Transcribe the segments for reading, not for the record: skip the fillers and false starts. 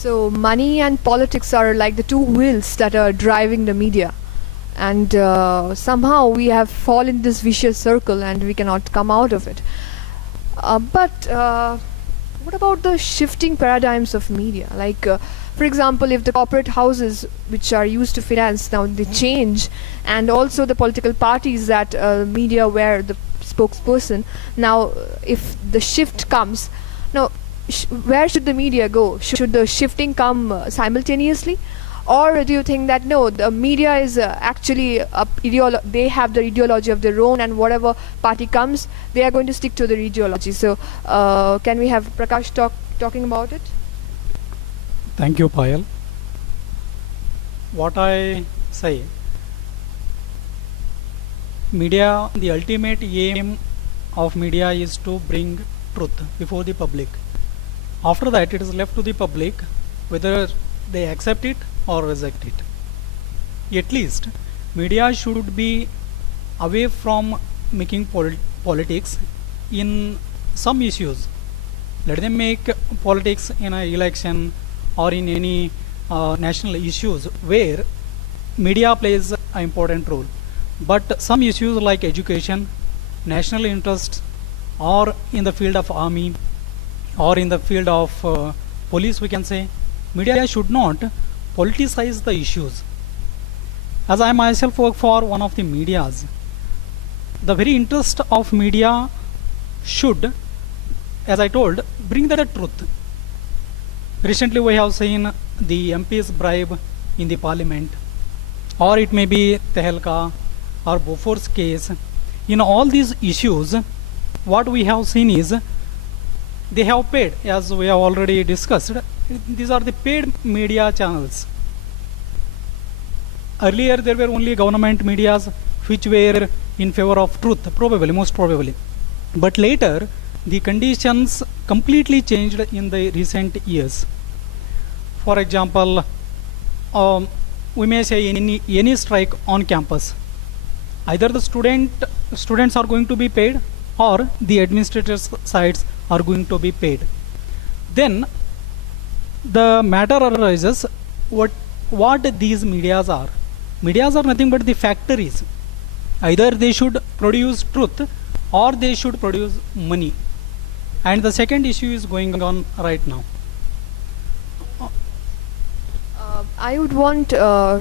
So money and politics are like the two wheels that are driving the media, and somehow we have fallen in this vicious circle and we cannot come out of it. But what about the shifting paradigms of media? Like, for example, if the corporate houses which are used to finance now they change, and also the political parties that media were the spokesperson, now if the shift comes, now where should the media go? Should the shifting come simultaneously? Or do you think that no, the media is actually they have the ideology of their own, and whatever party comes, they are going to stick to their ideology? So, can we have Prakash talking about it? Thank you, Payal. What I say, media, the ultimate aim of media is to bring truth before the public. After that, it is left to the public whether they accept it or reject it. At least, media should be away from making politics in some issues. Let them make politics in an election or in any national issues where media plays an important role. But some issues like education, national interests, or in the field of army, or in the field of police, we can say, media should not politicize the issues. As I myself work for one of the medias, the very interest of media should, as I told, bring the truth. Recently we have seen the MP's bribe in the parliament, or it may be Tehelka or Bofor's case. In all these issues, what we have seen is they have paid, as we have already discussed. These are the paid media channels. Earlier there were only government medias which were in favor of truth, probably, most probably. But later the conditions completely changed in the recent years. For example, we may say any strike on campus, either the students are going to be paid, or the administrators' sides are going to be paid. Then the matter arises what these medias are. Medias are nothing but the factories. Either they should produce truth or they should produce money. And the second issue is going on right now. I would want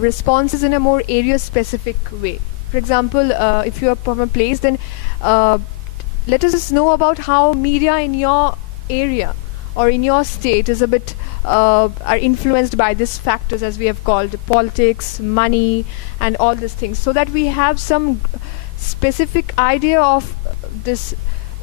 responses in a more area specific way. For example, if you are from a place, then let us know about how media in your area or in your state is a bit are influenced by these factors, as we have called politics, money, and all these things, so that we have some specific idea of this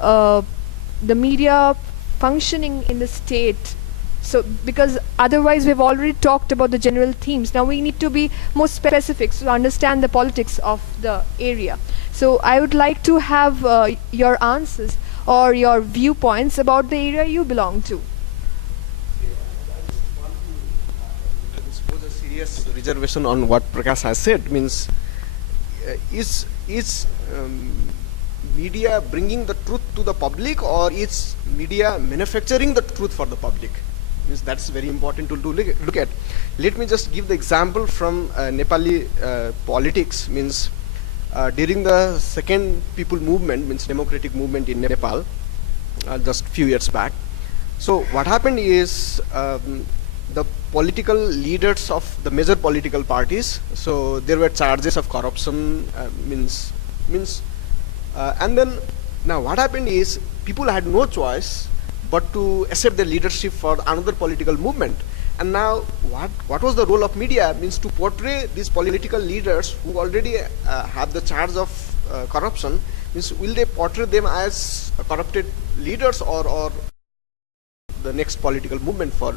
the media functioning in the state. So because otherwise we've already talked about the general themes, now we need to be more specific to understand the politics of the area. So I would like to have your answers or your viewpoints about the area you belong to. Suppose a serious reservation on what Prakash has said means is media bringing the truth to the public, or is media manufacturing the truth for the public? Means that's very important to look at. Let me just give the example from Nepali politics. Means during the second people movement, means democratic movement in Nepal, just few years back. So what happened is the political leaders of the major political parties, so there were charges of corruption, and then now what happened is people had no choice but to accept the leadership for another political movement. And now what was the role of media? Means to portray these political leaders who already have the charge of corruption. Means will they portray them as corrupted leaders or the next political movement for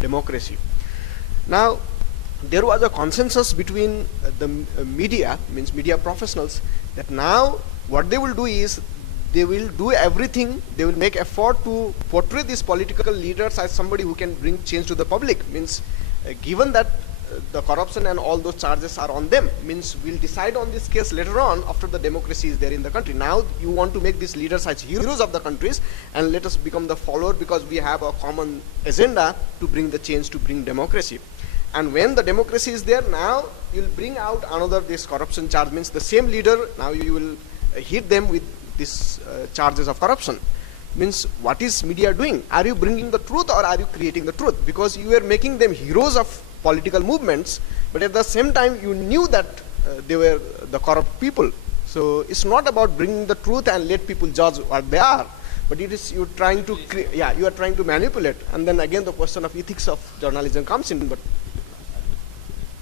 democracy? Now there was a consensus between the media, means media professionals, that now what they will do is they will do everything, they will make effort to portray these political leaders as somebody who can bring change to the public. Means given that the corruption and all those charges are on them. Means we'll decide on this case later on after the democracy is there in the country. Now you want to make these leaders as heroes of the countries and let us become the follower because we have a common agenda to bring the change, to bring democracy. And when the democracy is there, now you'll bring out another this corruption charge. Means the same leader, now you will hit them with these charges of corruption. Means what is media doing? Are you bringing the truth or are you creating the truth? Because you are making them heroes of political movements, but at the same time you knew that they were the corrupt people. So it's not about bringing the truth and let people judge what they are, but it is you're trying to you are trying to manipulate, and then again the question of ethics of journalism comes in. But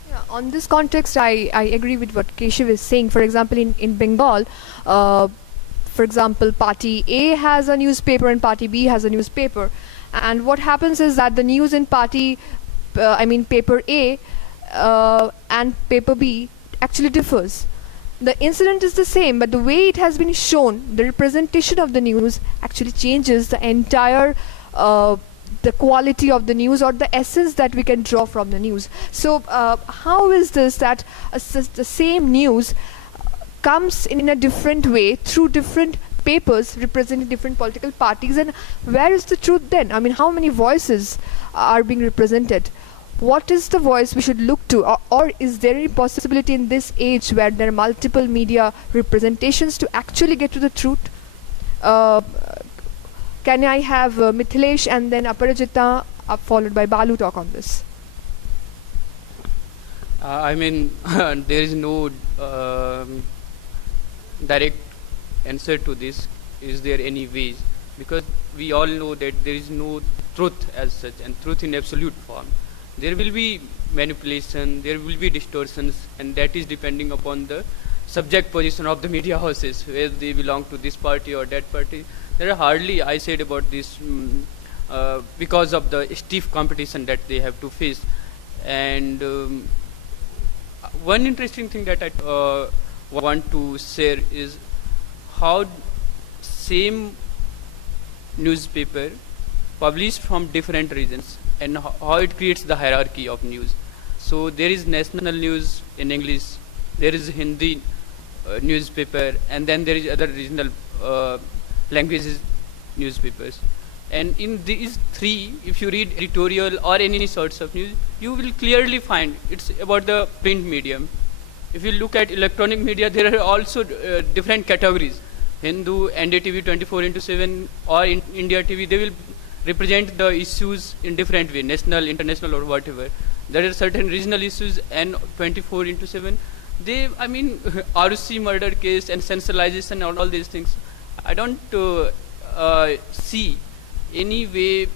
yeah, on this context, I agree with what Keshav is saying. For example, in Bengal, for example, party A has a newspaper and party B has a newspaper, and what happens is that the news in party paper A and paper B actually differs. The incident is the same, but the way it has been shown, the representation of the news actually changes the entire the quality of the news or the essence that we can draw from the news. So how is this that the same news comes in a different way through different papers representing different political parties, and where is the truth then? I mean, how many voices are being represented? What is the voice we should look to, or is there any possibility in this age where there are multiple media representations to actually get to the truth? Can I have Mithilesh and then Aparajita followed by Balu talk on this? There is no direct answer to this. Is there any ways? Because we all know that there is no truth as such, and truth in absolute form. There will be manipulation, there will be distortions, and that is depending upon the subject position of the media houses, whether they belong to this party or that party. There are hardly, I said about this, because of the stiff competition that they have to face. And one interesting thing that I want to share is how same newspaper published from different regions and how it creates the hierarchy of news. So there is national news in English, there is Hindi newspaper, and then there is other regional languages newspapers. And in these three, if you read editorial or any sorts of news, you will clearly find it's about the print medium. If you look at electronic media, there are also different categories. Hindu, NDTV 24/7 or India TV, they will represent the issues in different way, national, international or whatever. There are certain regional issues, and 24/7, they, RC murder case and sensationalization and all these things. I don't see any way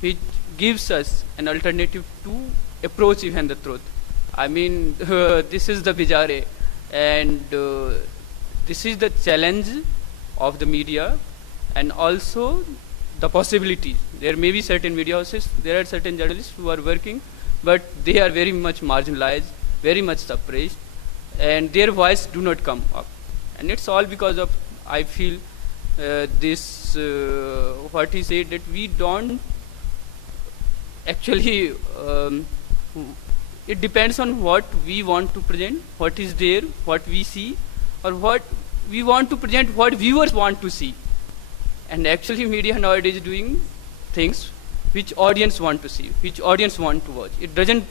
which gives us an alternative to approach even the truth. This is the bizarre, and this is the challenge of the media, and also the possibilities. There may be certain media houses, there are certain journalists who are working, but they are very much marginalized, very much suppressed, and their voice do not come up. And it's all because of, I feel, what he said, that we don't actually, it depends on what we want to present, what is there, what we see, or what we want to present, what viewers want to see. And actually media nowadays is doing things which audience want to see, which audience want to watch. It doesn't,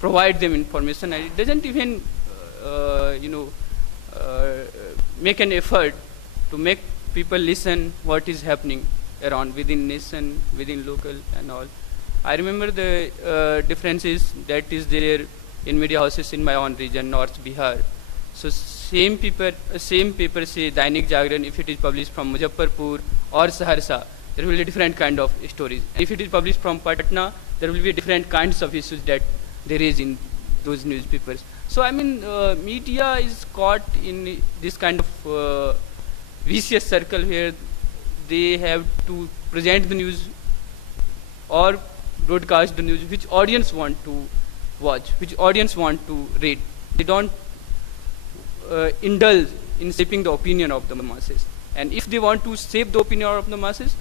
provide them information, and it doesn't even, make an effort to make people listen what is happening around within nation, within local and all. I remember the differences that is there in media houses in my own region, North Bihar. So same paper say Dainik Jagran, if it is published from Muzaffarpur or Saharsa, there will be different kind of stories. If it is published from Patna, there will be different kinds of issues that there is in those newspapers. So media is caught in this kind of vicious circle where they have to present the news or broadcast the news which audience want to watch, which audience want to read. They don't indulge in shaping the opinion of the masses. And if they want to shape the opinion of the masses,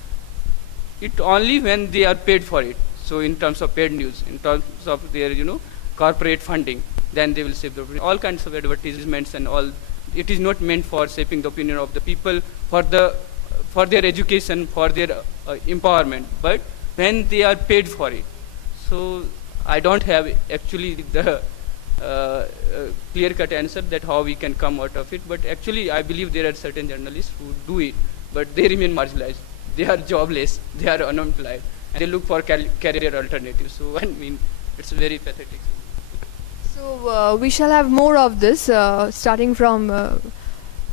it only when they are paid for it. So in terms of paid news, in terms of their corporate funding, then they will shape the opinion. All kinds of advertisements and all. It is not meant for shaping the opinion of the people, for their education, for their empowerment, but when they are paid for it. So I don't have actually the clear-cut answer that how we can come out of it, but actually I believe there are certain journalists who do it, but they remain marginalized. They are jobless, they are unemployed, and they look for career alternatives. So I mean, it's very pathetic. So we shall have more of this, starting from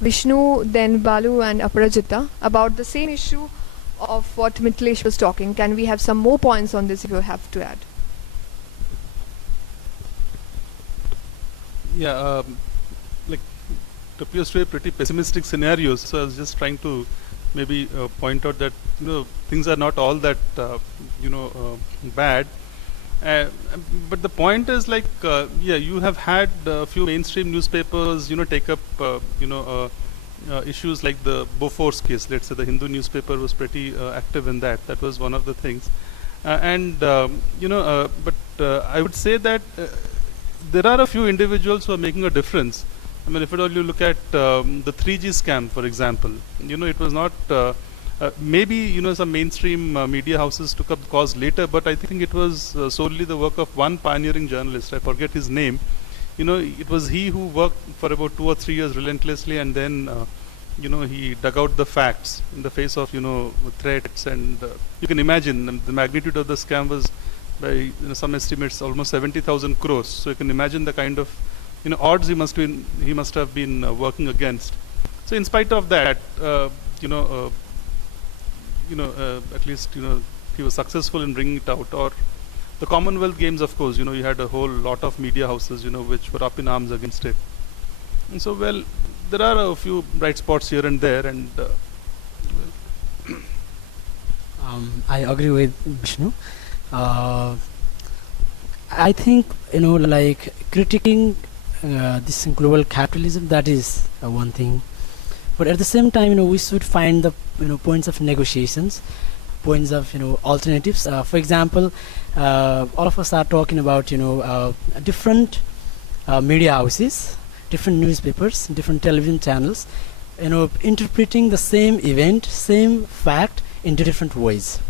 Vishnu, then Balu and Aparajita, about the same issue of what Mithilesh was talking. Can we have some more points on this if you have to add? Yeah, like it appears to be a pretty pessimistic scenario. So I was just trying to maybe point out that things are not all that bad. But the point is like you have had a few mainstream newspapers take up issues like the Bofors case. Let's say the Hindu newspaper was pretty active in that. That was one of the things. But I would say that there are a few individuals who are making a difference. I mean, if at all you look at the 3G scam, for example, it was not maybe some mainstream media houses took up the cause later, but I think it was solely the work of one pioneering journalist. I forget his name. It was he who worked for about 2 or 3 years relentlessly, and then he dug out the facts in the face of threats, and you can imagine the magnitude of the scam was by some estimates almost 70,000 crores. So you can imagine the kind of odds he must have been working against. So in spite of that, at least he was successful in bringing it out. Or the Commonwealth Games, of course, you had a whole lot of media houses which were up in arms against it. And so, well, there are a few bright spots here and there, and I agree with Vishnu. I think like critiquing this global capitalism, that is one thing, but at the same time we should find the points of negotiations, points of alternatives. For example, all of us are talking about different media houses, different newspapers, different television channels, interpreting the same event, same fact into different ways.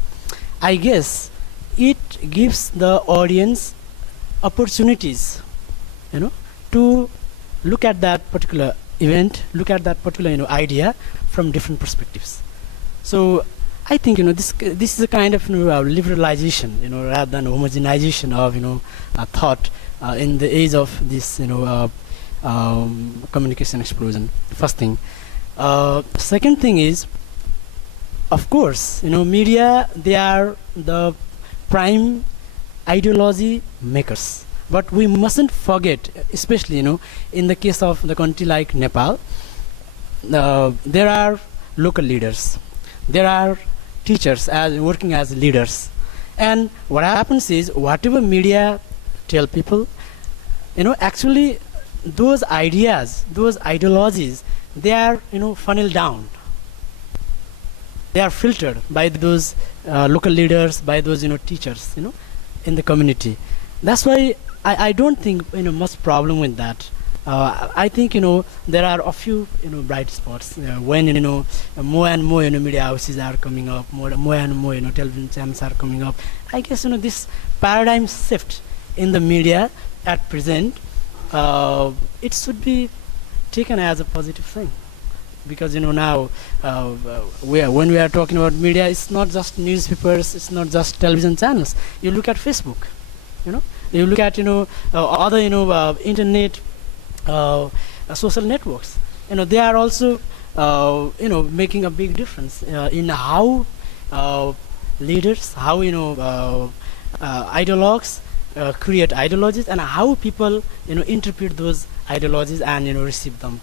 I guess it gives the audience opportunities to look at that particular event, look at that particular idea from different perspectives. So I think this is a kind of liberalization rather than homogenization of thought in the age of this communication explosion. First thing. Second thing is, of course, media, they are the prime ideology makers. But we mustn't forget, especially in the case of the country like Nepal, there are local leaders, there are teachers working as leaders, and what happens is whatever media tell people, actually those ideas, those ideologies, they are funneled down. They are filtered by those local leaders, by those teachers in the community. That's why I don't think much problem with that. I think there are a few bright spots when more and more media houses are coming up, more and more television channels are coming up. I guess this paradigm shift in the media at present, it should be taken as a positive thing, because now when we are talking about media, it's not just newspapers, it's not just television channels. You look at Facebook, you look at other internet social networks. They are also making a big difference in how leaders, how ideologues create ideologies, and how people interpret those ideologies and receive them.